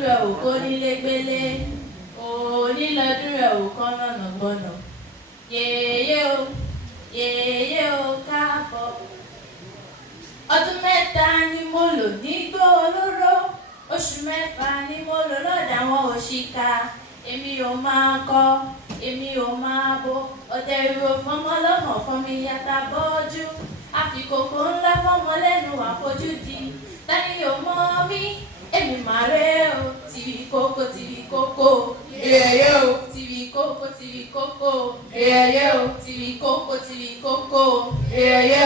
lọ́dún rẹ̀ ò kó nílé gbélé òní lọ́dún rẹ̀ ò kọ́ nànà gbọ́nà yèyé o káàbọ̀. Ọdún mẹ́ta ni mo lò nígbó olóró, oṣù mẹ́fà ni mo lò lọ́dọ̀ àwọn òṣìkà. Èmi ò máa kọ́, èmi ò máa bo, ọ̀dẹ ìró fọmọ lọ́mọ fọmi yàtà bọ́jú. Àfikòkò ńlá fọmọ lẹ́nu àfojúdi, tani ò mọ̀ mí, èmi máa rẹ́ o. Tìrì kókó yèyé o, tìrì kókó yèyé o, tìrì kókó yèyé o.